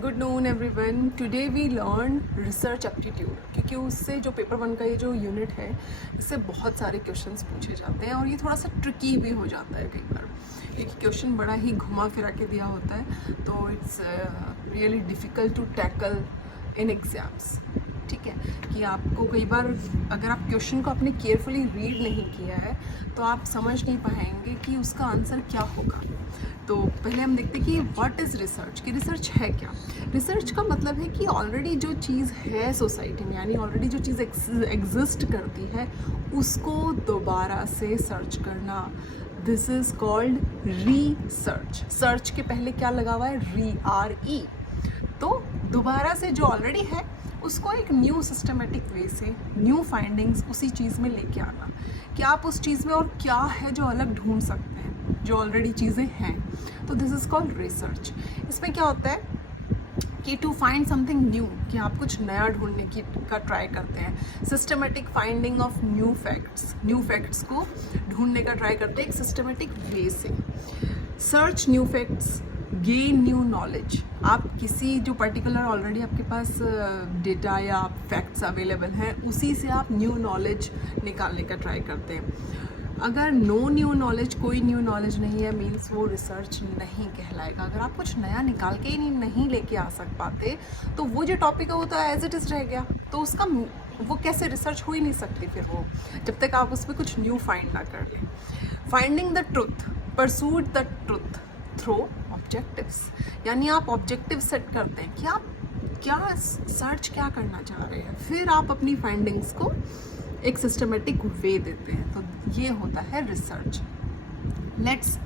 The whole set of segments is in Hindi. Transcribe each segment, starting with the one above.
Good noon everyone. Today we learn research aptitude, क्योंकि उससे जो पेपर 1 का ये जो यूनिट है इससे बहुत सारे क्वेश्चंस पूछे जाते हैं और ये थोड़ा सा ट्रिकी भी हो जाता है कई बार, क्योंकि क्वेश्चन बड़ा ही घुमा फिरा के दिया होता है, तो it's really difficult to tackle in exams. ठीक है कि आपको कई बार अगर आप क्वेश्चन को आपने केयरफुली रीड नहीं किया है तो आप समझ नहीं पाएंगे कि उसका आंसर क्या होगा। तो पहले हम देखते हैं कि व्हाट इज़ रिसर्च, कि रिसर्च है क्या। रिसर्च का मतलब है कि ऑलरेडी जो चीज़ है सोसाइटी में, यानी ऑलरेडी जो चीज़ एग्जिस्ट करती है उसको दोबारा से सर्च करना। This is called research. Search के पहले क्या लगा हुआ है? RE। तो दोबारा से जो ऑलरेडी है उसको एक न्यू सिस्टमेटिक वे से न्यू फाइंडिंग्स उसी चीज़ में लेके आना कि आप उस चीज़ में और क्या है जो अलग ढूंढ सकते हैं जो ऑलरेडी चीज़ें हैं। तो दिस इज़ कॉल्ड रिसर्च। इसमें क्या होता है कि टू फाइंड समथिंग न्यू, कि आप कुछ नया ढूंढने की का ट्राई करते हैं। Systematic finding of new facts को ढूंढने का ट्राई करते हैं एक सिस्टमेटिक वे से। Search new facts, gain new knowledge. आप किसी जो पर्टिकुलर ऑलरेडी आपके पास डेटा या फैक्ट्स अवेलेबल हैं उसी से आप न्यू नॉलेज निकालने का ट्राई करते हैं। अगर नो न्यू नॉलेज, कोई न्यू नॉलेज नहीं है, मीन्स वो रिसर्च नहीं कहलाएगा। अगर आप कुछ नया निकाल के ही नहीं लेके आ पाते तो वो जो टॉपिक है वो तो एज इट इज़ रह गया, तो उसका वो कैसे रिसर्च हो ही नहीं सकती फिर वो, जब तक आप उसमें कुछ न्यू फाइंड ना कर लें। Finding the truth, pursuit the truth through objectives, यानी आप ऑब्जेक्टिव सेट करते हैं कि आप क्या सर्च क्या करना चाह रहे हैं, फिर आप अपनी फाइंडिंग्स को एक सिस्टमेटिक वे देते हैं। तो ये होता है रिसर्च। लेट्स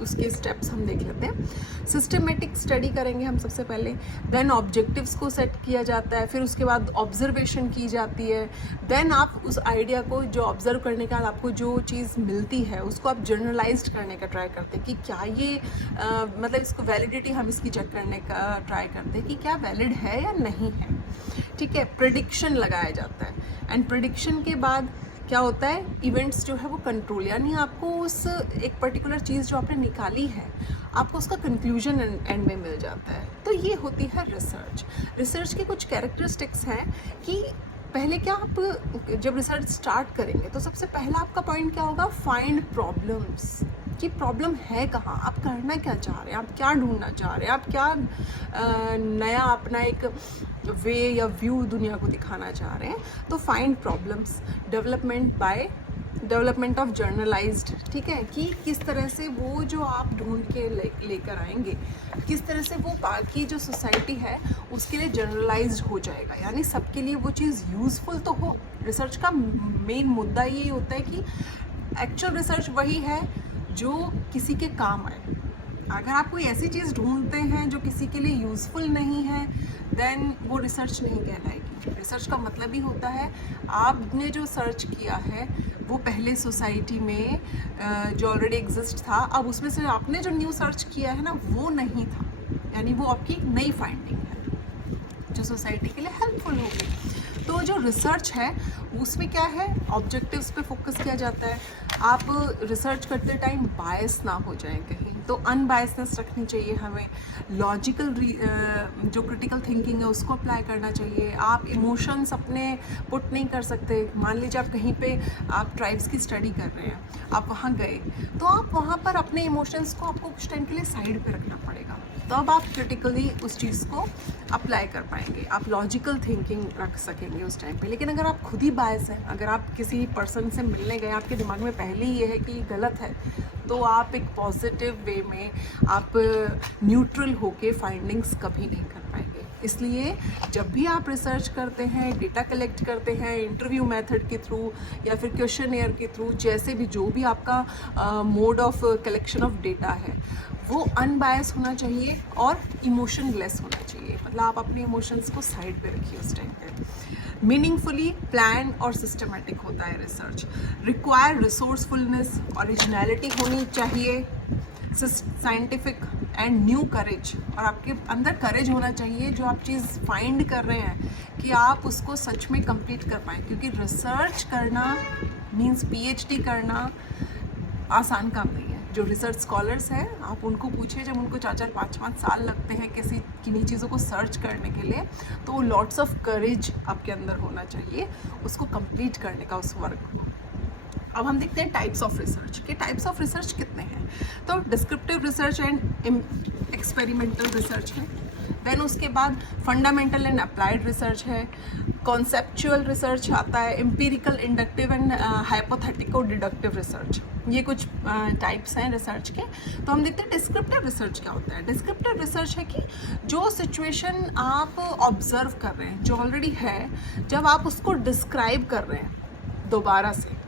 उसके स्टेप्स हम देख लेते हैं। सिस्टमेटिक स्टडी करेंगे हम सबसे पहले, देन ऑब्जेक्टिव्स को सेट किया जाता है, फिर उसके बाद ऑब्जर्वेशन की जाती है, देन आप उस आइडिया को जो ऑब्जर्व करने के बाद आपको जो चीज़ मिलती है उसको आप जनरलाइज्ड करने का ट्राई करते हैं कि क्या ये मतलब इसको वैलिडिटी हम इसकी चेक करने का ट्राई करते हैं कि क्या वैलिड है या नहीं है। ठीक है, प्रेडिक्शन लगाया जाता है, एंड प्रेडिक्शन के बाद क्या होता है, इवेंट्स जो है वो कंट्रोल, यानी आपको उस एक पर्टिकुलर चीज़ जो आपने निकाली है आपको उसका कंक्लूजन एंड में मिल जाता है। तो ये होती है रिसर्च। रिसर्च के कुछ कैरेक्टरिस्टिक्स हैं कि पहले क्या, आप जब रिसर्च स्टार्ट करेंगे तो सबसे पहला आपका पॉइंट क्या होगा, फाइंड प्रॉब्लम्स, कि प्रॉब्लम है कहाँ, आप करना क्या चाह रहे हैं, आप क्या ढूंढना चाह रहे हैं, आप क्या नया अपना एक वे या व्यू दुनिया को दिखाना चाह रहे हैं। तो find problems, development of generalised, ठीक है, कि किस तरह से वो जो आप ढूंढ के लेकर आएंगे किस तरह से वो बाकी जो सोसाइटी है उसके लिए जर्नलाइज्ड हो जाएगा, यानी सबके लिए वो चीज़ यूज़फुल तो हो। रिसर्च का मेन मुद्दा ये होता है कि एक्चुअल रिसर्च वही है जो किसी के काम आए। अगर आप कोई ऐसी चीज़ ढूंढते हैं जो किसी के लिए यूज़फुल नहीं है, देन वो रिसर्च नहीं कहलाएगी। रिसर्च का मतलब ही होता है आपने जो सर्च किया है वो पहले सोसाइटी में जो ऑलरेडी एग्जिस्ट था, अब उसमें से आपने जो न्यू सर्च किया है ना वो नहीं था, यानी वो आपकी नई फाइंडिंग है जो सोसाइटी के लिए हेल्पफुल होगी। तो जो रिसर्च है उसमें क्या है, ऑब्जेक्टिव्स पे फोकस किया जाता है। आप रिसर्च करते टाइम बायस ना हो जाए कहीं, तो अनबायसनेस रखनी चाहिए हमें। लॉजिकल जो क्रिटिकल थिंकिंग है उसको अप्लाई करना चाहिए। आप इमोशंस अपने पुट नहीं कर सकते। मान लीजिए आप कहीं पे आप ट्राइब्स की स्टडी कर रहे हैं, आप वहाँ गए तो आप वहाँ पर अपने इमोशंस को आपको कुछ टाइम के लिए साइड पे रखना पड़ेगा, तब आप क्रिटिकली उस चीज़ को अप्लाई कर पाएंगे, आप लॉजिकल थिंकिंग रख सकेंगे उस टाइम पे। लेकिन अगर आप खुद ही बायस हैं, अगर आप किसी पर्सन से मिलने गए आपके दिमाग में पहले ही ये है कि ये गलत है, तो आप एक पॉजिटिव वे में आप न्यूट्रल होके फाइंडिंग्स कभी नहीं कर पाएंगे। इसलिए जब भी आप रिसर्च करते हैं, डेटा कलेक्ट करते हैं इंटरव्यू मेथड के थ्रू या फिर क्वेश्चनेयर के थ्रू, जैसे भी जो भी आपका mode of collection of data है वो अनबायस होना चाहिए और इमोशनलेस होना चाहिए। मतलब आप अपने इमोशंस को साइड पे रखिए उस टाइम पे। मीनिंगफुली प्लान और सिस्टमेटिक होता है रिसर्च। रिक्वायर रिसोर्सफुलनेस, ओरिजिनलिटी होनी चाहिए, साइंटिफिक एंड न्यू करेज, और आपके अंदर करेज होना चाहिए जो आप चीज़ फाइंड कर रहे हैं कि आप उसको सच में कंप्लीट कर पाएँ, क्योंकि रिसर्च करना मीन्स PhD करना आसान काम नहीं है। जो रिसर्च स्कॉलर्स हैं आप उनको पूछिए, जब उनको 4-4 5-5 साल लगते हैं किसी किन्हीं चीज़ों को सर्च करने के लिए, तो लॉट्स ऑफ करेज आपके अंदर होना चाहिए उसको कंप्लीट करने का, उस वर्क को। अब हम देखते हैं टाइप्स ऑफ रिसर्च के टाइप्स ऑफ रिसर्च कितने हैं। तो descriptive research and experimental research है, देन उसके बाद फंडामेंटल एंड अप्लाइड रिसर्च है, कॉन्सेप्चुअल रिसर्च आता है, empirical, inductive and hypothetico deductive research. ये कुछ टाइप्स हैं रिसर्च के। तो हम देखते हैं डिस्क्रिप्टिव रिसर्च क्या होता है। डिस्क्रिप्टिव रिसर्च है कि जो सिचुएशन आप ऑब्जर्व कर रहे हैं, जो ऑलरेडी है, जब आप उसको डिस्क्राइब कर रहे हैं दोबारा से,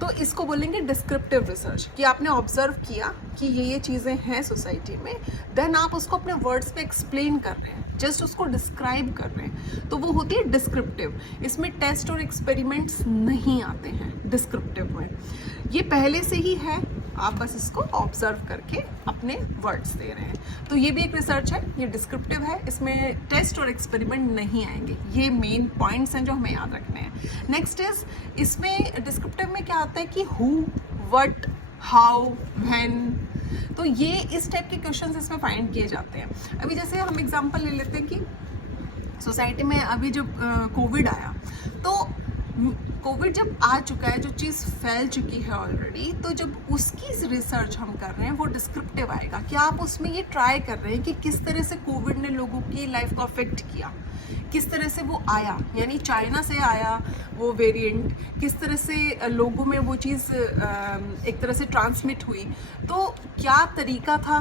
तो इसको बोलेंगे डिस्क्रिप्टिव रिसर्च। कि आपने ऑब्जर्व किया कि ये चीज़ें हैं सोसाइटी में, देन आप उसको अपने वर्ड्स पे एक्सप्लेन कर रहे हैं, जस्ट उसको डिस्क्राइब कर रहे हैं, तो वो होती है डिस्क्रिप्टिव। इसमें टेस्ट और एक्सपेरिमेंट्स नहीं आते हैं डिस्क्रिप्टिव में, ये पहले से ही है, आप बस इसको ऑब्जर्व करके अपने वर्ड्स दे रहे हैं। तो ये भी एक रिसर्च है, ये डिस्क्रिप्टिव है, इसमें टेस्ट और एक्सपेरिमेंट नहीं आएंगे। ये मेन पॉइंट्स हैं जो हमें याद रखने हैं। नेक्स्ट इज, इसमें डिस्क्रिप्टिव में क्या आता है कि हु, व्हाट, हाउ, व्हेन, तो ये इस टाइप के क्वेश्चंस इसमें फाइंड किए जाते हैं। अभी जैसे हम एग्जांपल ले लेते हैं कि सोसाइटी में अभी जब कोविड आया, तो कोविड जब आ चुका है, जो चीज़ फैल चुकी है ऑलरेडी, तो जब उसकी रिसर्च हम कर रहे हैं वो डिस्क्रिप्टिव आएगा। कि आप उसमें ये ट्राई कर रहे हैं कि किस तरह से कोविड ने लोगों की लाइफ को अफेक्ट किया, किस तरह से वो आया, यानी चाइना से आया वो वेरिएंट, किस तरह से लोगों में वो चीज़ एक तरह से ट्रांसमिट हुई, तो क्या तरीका था,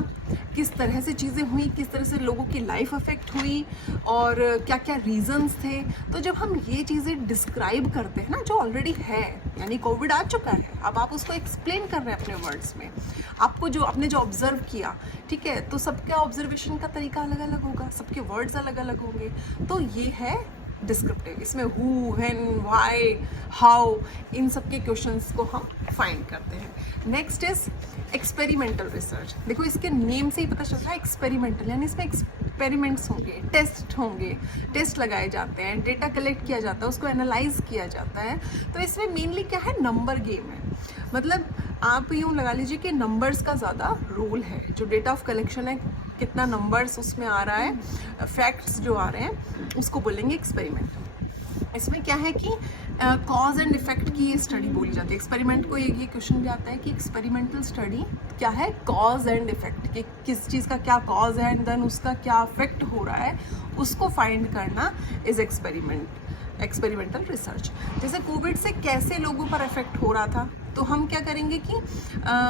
किस तरह से चीज़ें हुई, किस तरह से लोगों की लाइफ अफेक्ट हुई, और क्या क्या रीजंस थे। तो जब हम ये चीज़ें डिस्क्राइब करते हैं ना, जो ऑलरेडी है, यानी कोविड आ चुका है, अब आप उसको एक्सप्लेन कर रहे हैं अपने वर्ड्स में, आपको जो आपने जो ऑब्जर्व किया, ठीक है, तो सबका ऑब्जर्वेशन का तरीका अलग अलग होगा, सबके वर्ड्स अलग अलग होंगे, तो ये है डिस्क्रिप्टिव। इसमें हु, व्हेन, व्हाई, हाउ, इन सब के क्वेश्चंस को हम फाइंड करते हैं। Next is experimental research. देखो इसके नेम से ही पता चल रहा है एक्सपेरिमेंटल, यानी इसमें एक्सपेरिमेंट्स होंगे, टेस्ट होंगे, टेस्ट लगाए जाते हैं, डेटा कलेक्ट किया जाता है, उसको एनालाइज किया जाता है। तो इसमें मेनली क्या है, नंबर गेम है। मतलब आप यूँ लगा लीजिए कि नंबर्स का ज़्यादा रोल है, जो डेटा ऑफ कलेक्शन है, कितना नंबर्स उसमें आ रहा है, फैक्ट्स जो आ रहे हैं, उसको बोलेंगे एक्सपेरिमेंट। इसमें क्या है कि कॉज एंड इफेक्ट की स्टडी बोली जाती है। एक्सपेरिमेंट को ये क्वेश्चन भी आता है कि एक्सपेरिमेंटल स्टडी क्या है, कॉज एंड इफेक्ट, कि किस चीज़ का क्या कॉज है एंड देन उसका क्या इफेक्ट हो रहा है, उसको फाइंड करना इज एक्सपेरिमेंटल रिसर्च। जैसे कोविड से कैसे लोगों पर इफेक्ट हो रहा था, तो हम क्या करेंगे कि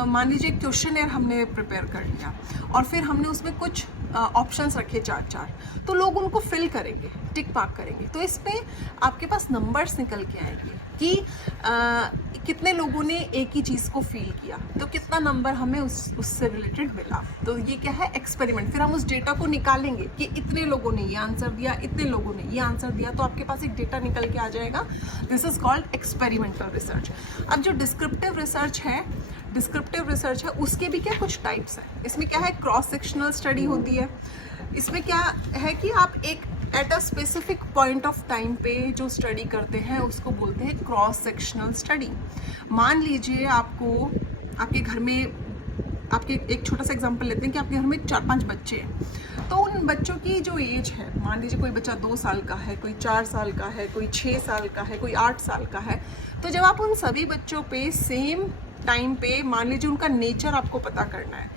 मान लीजिए क्वेश्चनर हमने प्रिपेयर कर लिया और फिर हमने उसमें कुछ ऑप्शंस रखे 4-4, तो लोग उनको फिल करेंगे, टिक मार्क करेंगे। तो इसमें आपके पास नंबर्स निकल के आएंगे कि कितने लोगों ने एक ही चीज़ को फील किया, तो कितना नंबर हमें उससे रिलेटेड मिला। तो ये क्या है, एक्सपेरिमेंट। फिर हम उस डेटा को निकालेंगे कि इतने लोगों ने ये आंसर दिया, इतने लोगों ने ये आंसर दिया, तो आपके पास एक डेटा निकल के आ जाएगा। This is called experimental research. अब जो डिस्क्रिप्टिव रिसर्च है उसके भी क्या कुछ टाइप्स हैं। इसमें क्या है, क्रॉस सेक्शनल स्टडी होती है। इसमें क्या है कि आप एक at a specific point of time पे जो स्टडी करते हैं उसको बोलते हैं क्रॉस सेक्शनल स्टडी। मान लीजिए आपके घर में, आपके एक छोटा सा एग्जांपल लेते हैं कि आपके घर में 4-5 बच्चे हैं, तो उन बच्चों की जो एज है, मान लीजिए कोई बच्चा 2 साल का है, कोई 4 साल का है, कोई 6 साल का है, कोई 8 साल का है, तो जब आप उन सभी बच्चों पे सेम टाइम पे, मान लीजिए उनका नेचर आपको पता करना है,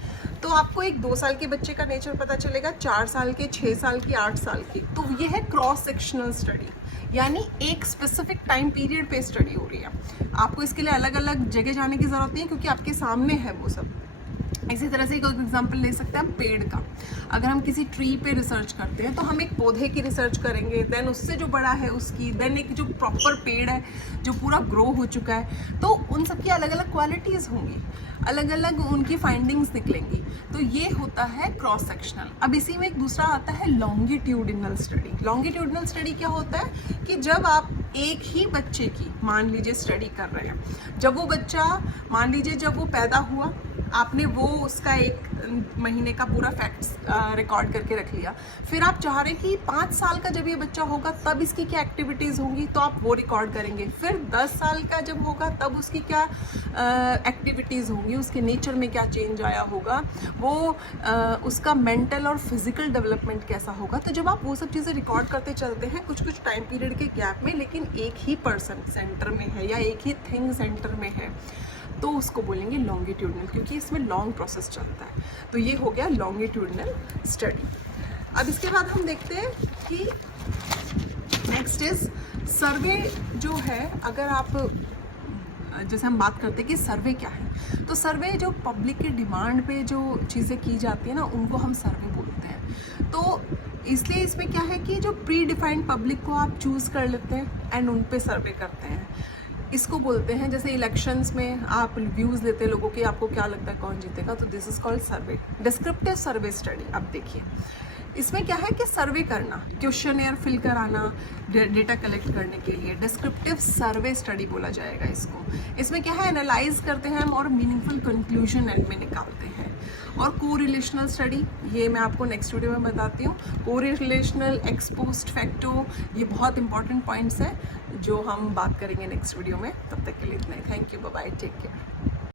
तो आपको एक 2 साल के बच्चे का नेचर पता चलेगा, 4 साल के, 6 साल की, 8 साल की। तो ये है क्रॉस सेक्शनल स्टडी, यानी एक स्पेसिफिक टाइम पीरियड पे स्टडी हो रही है। आपको इसके लिए अलग अलग जगह जाने की ज़रूरत नहीं है, क्योंकि आपके सामने है वो सब। इसी तरह से एक एग्जांपल ले सकते हैं हम पेड़ का। अगर हम किसी ट्री पे रिसर्च करते हैं तो हम एक पौधे की रिसर्च करेंगे, देन उससे जो बड़ा है उसकी, देन एक जो प्रॉपर पेड़ है जो पूरा ग्रो हो चुका है, तो उन सब की अलग अलग क्वालिटीज़ होंगी, अलग अलग उनकी फाइंडिंग्स निकलेंगी। तो ये होता है क्रॉस सेक्शनल। अब इसी में एक दूसरा आता है लॉन्गिट्यूडिनल स्टडी। लॉन्गिट्यूडिनल स्टडी क्या होता है कि जब आप एक ही बच्चे की, मान लीजिए, स्टडी कर रहे हैं, जब वो बच्चा, मान लीजिए जब वो पैदा हुआ, आपने वो उसका एक महीने का पूरा फैक्ट्स रिकॉर्ड करके रख लिया। फिर आप चाह रहे हैं कि 5 साल का जब ये बच्चा होगा तब इसकी क्या एक्टिविटीज़ होंगी, तो आप वो रिकॉर्ड करेंगे। फिर 10 साल का जब होगा तब उसकी क्या एक्टिविटीज़ होंगी, उसके नेचर में क्या चेंज आया होगा, वो उसका मेंटल और फिजिकल डेवलपमेंट कैसा होगा। तो जब आप वो सब चीज़ें रिकॉर्ड करते चलते हैं कुछ कुछ टाइम पीरियड के गैप में, लेकिन एक ही पर्सन सेंटर में है या एक ही थिंग सेंटर में है, तो उसको बोलेंगे लॉन्गिट्यूडनल, क्योंकि इसमें लॉन्ग प्रोसेस चलता है। तो ये हो गया लॉन्गिट्यूडनल स्टडी। अब इसके बाद हम देखते हैं कि नेक्स्ट इज सर्वे जो है। अगर आप जैसे हम बात करते हैं कि सर्वे क्या है, तो सर्वे जो पब्लिक के डिमांड पे जो चीज़ें की जाती है ना, उनको हम सर्वे बोलते हैं। तो इसलिए इसमें क्या है कि जो प्री डिफाइंड पब्लिक को आप चूज़ कर लेते हैं एंड उन पे सर्वे करते हैं। इसको बोलते हैं, जैसे इलेक्शंस में आप व्यूज़ लेते हैं लोगों के, आपको क्या लगता है कौन जीतेगा, तो this is called survey, descriptive survey study. अब देखिए इसमें क्या है कि सर्वे करना, क्वेश्चनएयर फिल कराना डेटा कलेक्ट करने के लिए डिस्क्रिप्टिव सर्वे स्टडी बोला जाएगा इसको। इसमें क्या है, एनालाइज करते हैं हम और मीनिंगफुल कंक्लूजन एंड में निकालते हैं। और कोरिलेशनल स्टडी, ये मैं आपको नेक्स्ट वीडियो में बताती हूँ। कोरिलेशनल, एक्स पोस्ट फैक्टो, ये बहुत इंपॉर्टेंट पॉइंट्स हैं जो हम बात करेंगे नेक्स्ट वीडियो में। तब तक के लिए इतना ही। Thank you, bye bye, take care.